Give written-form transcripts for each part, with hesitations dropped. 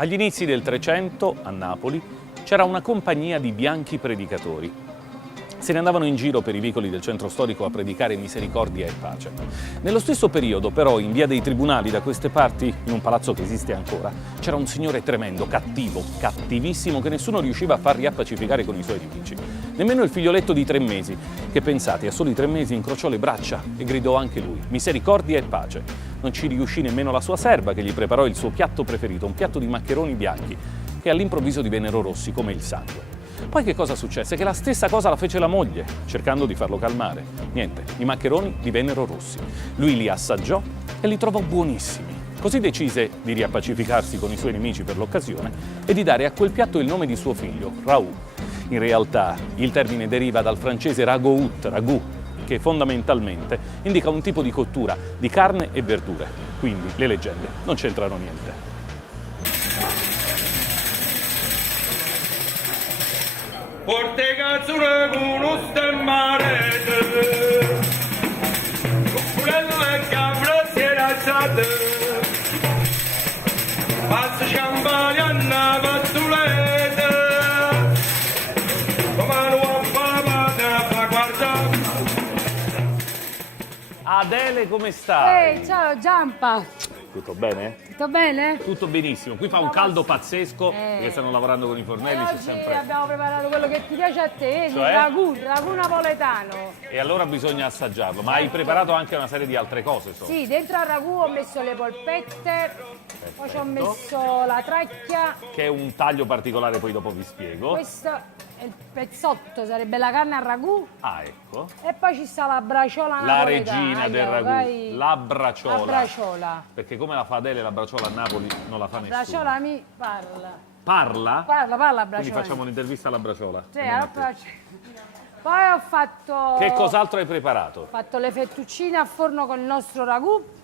Agli inizi del Trecento, a Napoli, c'era una compagnia di bianchi predicatori. Se ne andavano in giro per i vicoli del centro storico a predicare misericordia e pace. Nello stesso periodo, però, in via dei Tribunali, da queste parti, in un palazzo che esiste ancora, c'era un signore tremendo, cattivo, cattivissimo, che nessuno riusciva a far riappacificare con i suoi nemici. Nemmeno il figlioletto di 3 mesi, che pensate, a soli 3 mesi incrociò le braccia e gridò anche lui, misericordia e pace. Non ci riuscì nemmeno la sua serva, che gli preparò il suo piatto preferito, un piatto di maccheroni bianchi, che all'improvviso divennero rossi come il sangue. Poi che cosa successe? Che la stessa cosa la fece la moglie, cercando di farlo calmare. Niente, i maccheroni divennero rossi. Lui li assaggiò e li trovò buonissimi. Così decise di riappacificarsi con i suoi nemici per l'occasione e di dare a quel piatto il nome di suo figlio, Raoult. In realtà il termine deriva dal francese ragout, ragù, che fondamentalmente indica un tipo di cottura di carne e verdure. Quindi le leggende non c'entrano niente. Porte cazzure con uno stemmarete, Cucurello e capra si era alzate, pazza ciambali a pazzulete, come non fa guardare. Adele, come stai? Ciao Giampa, Tutto bene? tutto bene? Tutto benissimo. Qui fa un caldo pazzesco perché stanno lavorando con i fornelli, c'è Oggi sempre... abbiamo preparato quello che ti piace a te, il Cioè? ragù napoletano. E allora bisogna assaggiarlo. Ma hai preparato anche una serie di altre cose, so. Sì, dentro al ragù ho messo le polpette, poi ci ho messo la tracchia, Che è un taglio particolare, poi dopo vi spiego. questo è il pezzotto, sarebbe la carne al ragù, Ah, ecco. e poi ci sta la braciola La napoletana. regina del ragù, Vai. la braciola. La braciola. Perché come la fa Adele, la braciola a Napoli non la fa La nessuno. braciola mi parla. Parla? Parla Quindi braciola. facciamo un'intervista alla braciola. Sì, poi ho fatto... Che cos'altro hai preparato? Ho fatto le fettuccine a forno con il nostro ragù.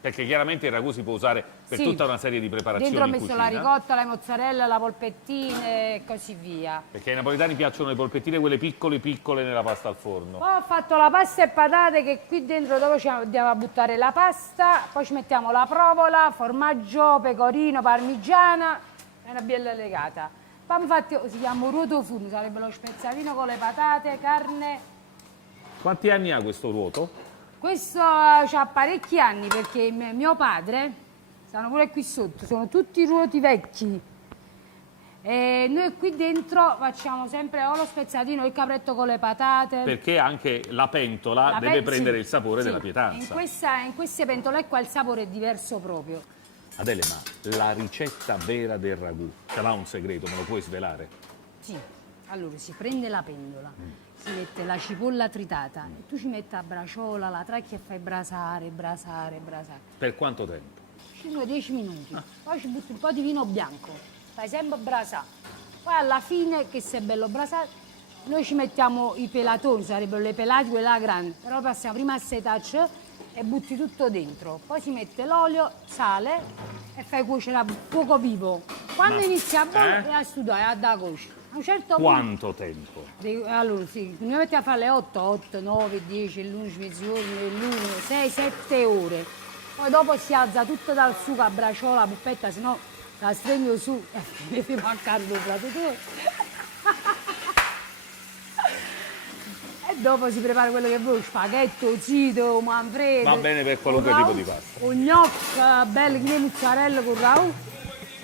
Perché chiaramente il ragù si può usare per Sì. tutta una serie di preparazioni Dentro ho in messo cucina. la ricotta, la mozzarella, la polpettine e così via. Perché ai napoletani piacciono le polpettine, quelle piccole piccole nella pasta al forno. Poi ho fatto la pasta e patate, che qui dentro dopo ci andiamo a buttare la pasta, poi ci mettiamo la provola, formaggio, pecorino, parmigiana e una biella legata. Poi infatti si chiama ruoto fumo, sarebbe lo spezzatino con le patate, carne. Quanti anni ha questo ruoto? Questo ha parecchi anni perché mio padre, stanno pure qui sotto, sono tutti ruoti vecchi. E noi qui dentro facciamo sempre o lo spezzatino o il capretto con le patate. Perché anche la pentola deve prendere il sapore della pietanza. In queste pentole qua il sapore è diverso proprio. Adele, ma la ricetta vera del ragù, ce l'ha un segreto, me lo puoi svelare? Sì, allora si prende la pentola, si mette la cipolla tritata e tu ci metti la braciola, la tracchia e fai brasare. Per quanto tempo? 5-10 minuti. Poi ci butti un po' di vino bianco, fai sempre brasare. Poi alla fine, che se è bello brasato, noi ci mettiamo i pelatoni, sarebbero le pelati, quelle là grandi, però passiamo prima al setaccio e butti tutto dentro. Poi si mette l'olio, sale e fai cuocere a fuoco vivo. Quando inizia a bollire, a studiare, a da cuocere. A un certo punto... Quanto tempo? Allora, sì, noi mettiamo a fare le 8, 9, 10, l'11, mezzogiorno, l'1, 6, 7 ore. Poi dopo si alza tutto dal sugo a braciola, la puppetta, se no la stringo su e mi fai mancare il plato tuo. E dopo si prepara quello che vuoi, spaghetto, zito, manfredi. Va bene per qualunque tipo di pasta. Un gnocco bello, di mozzarella con rau.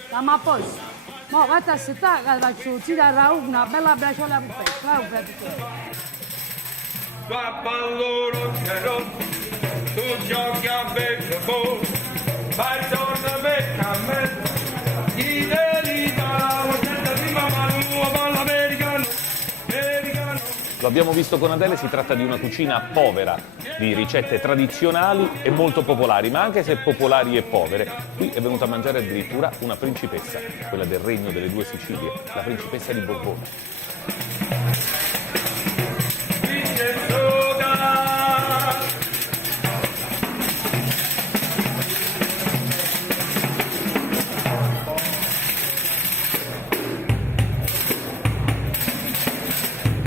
Stiamo a posto. Ma vatti a aspettare che faccio zito al rau, una bella braciola puppetta. Vai, Va ballo tu giochi a baseball, fai tornamento a me, Lo abbiamo visto con Adele, si tratta di una cucina povera di ricette tradizionali e molto popolari, ma anche se popolari e povere, qui è venuta a mangiare addirittura una principessa, quella del regno delle 2 Sicilie, la principessa di Borbone.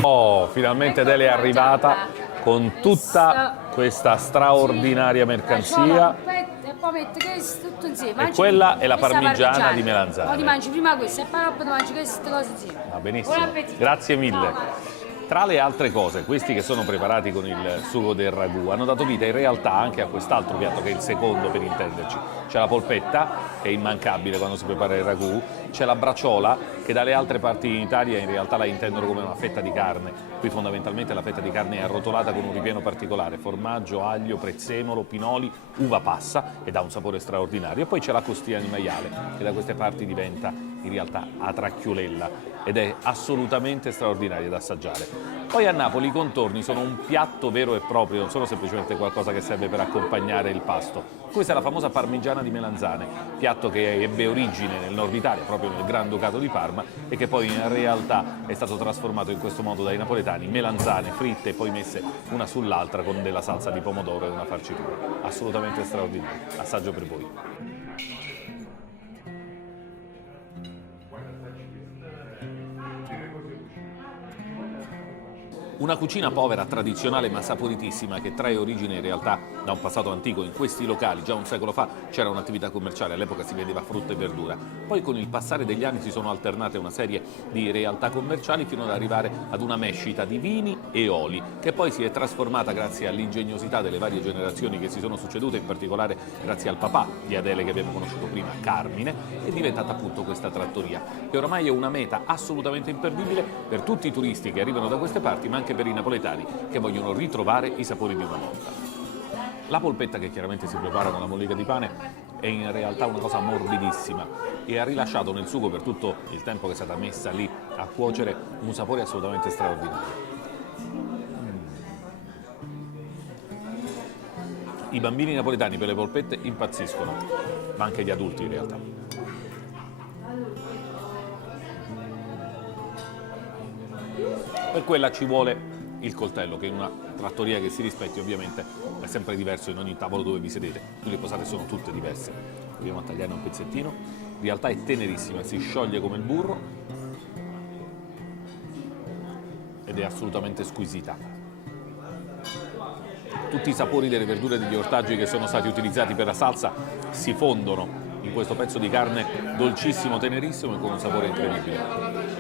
Oh, finalmente Adele è arrivata con tutta questa straordinaria mercanzia. E poi poi metti questo tutto insieme. E quella è la questa parmigiana di melanzane. Poi ti mangi prima questo e poi dopo ti mangi queste cose insieme. Va benissimo, Buon appetito. grazie mille. Ciao. Tra le altre cose, questi che sono preparati con il sugo del ragù hanno dato vita in realtà anche a quest'altro piatto che è il secondo per intenderci. C'è la polpetta, che è immancabile quando si prepara il ragù, c'è la braciola, che dalle altre parti in Italia in realtà la intendono come una fetta di carne. Qui fondamentalmente la fetta di carne è arrotolata con un ripieno particolare, formaggio, aglio, prezzemolo, pinoli, uva passa ed ha un sapore straordinario. E poi c'è la costia di maiale, che da queste parti diventa in realtà a tracchiolella ed è assolutamente straordinaria da assaggiare. Poi a Napoli i contorni sono un piatto vero e proprio, non sono semplicemente qualcosa che serve per accompagnare il pasto. Questa è la famosa parmigiana di melanzane, piatto che ebbe origine nel nord Italia, proprio nel Granducato di Parma, e che poi in realtà è stato trasformato in questo modo dai napoletani, melanzane fritte e poi messe una sull'altra con della salsa di pomodoro e una farcitura. Assolutamente straordinario. Assaggio per voi. Una cucina povera, tradizionale ma saporitissima che trae origine in realtà da un passato antico. In questi locali già un secolo fa c'era un'attività commerciale, all'epoca si vendeva frutta e verdura. Poi con il passare degli anni si sono alternate una serie di realtà commerciali fino ad arrivare ad una mescita di vini e oli, che poi si è trasformata grazie all'ingegnosità delle varie generazioni che si sono succedute, in particolare grazie al papà di Adele che abbiamo conosciuto prima, Carmine, è diventata appunto questa trattoria, che oramai è una meta assolutamente imperdibile per tutti i turisti che arrivano da queste parti, ma anche per i napoletani che vogliono ritrovare i sapori di una volta. La polpetta, che chiaramente si prepara con la mollica di pane, è in realtà una cosa morbidissima e ha rilasciato nel sugo per tutto il tempo che è stata messa lì a cuocere un sapore assolutamente straordinario. I bambini napoletani per le polpette impazziscono, ma anche gli adulti in realtà. Per quella ci vuole il coltello, che in una trattoria che si rispetti ovviamente è sempre diverso in ogni tavolo dove vi sedete. Qui le posate sono tutte diverse. Proviamo a tagliare un pezzettino. In realtà è tenerissima, si scioglie come il burro ed è assolutamente squisita. Tutti i sapori delle verdure e degli ortaggi che sono stati utilizzati per la salsa si fondono in questo pezzo di carne dolcissimo, tenerissimo e con un sapore incredibile.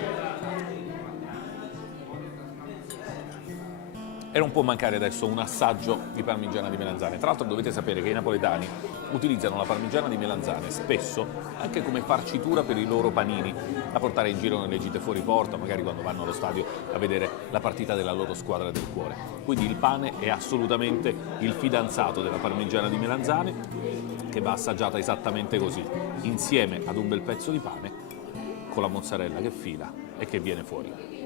E non può mancare adesso un assaggio di parmigiana di melanzane. Tra l'altro dovete sapere che i napoletani utilizzano la parmigiana di melanzane spesso anche come farcitura per i loro panini, da portare in giro nelle gite fuori porta, magari quando vanno allo stadio a vedere la partita della loro squadra del cuore. Quindi il pane è assolutamente il fidanzato della parmigiana di melanzane, che va assaggiata esattamente così, insieme ad un bel pezzo di pane con la mozzarella che fila e che viene fuori.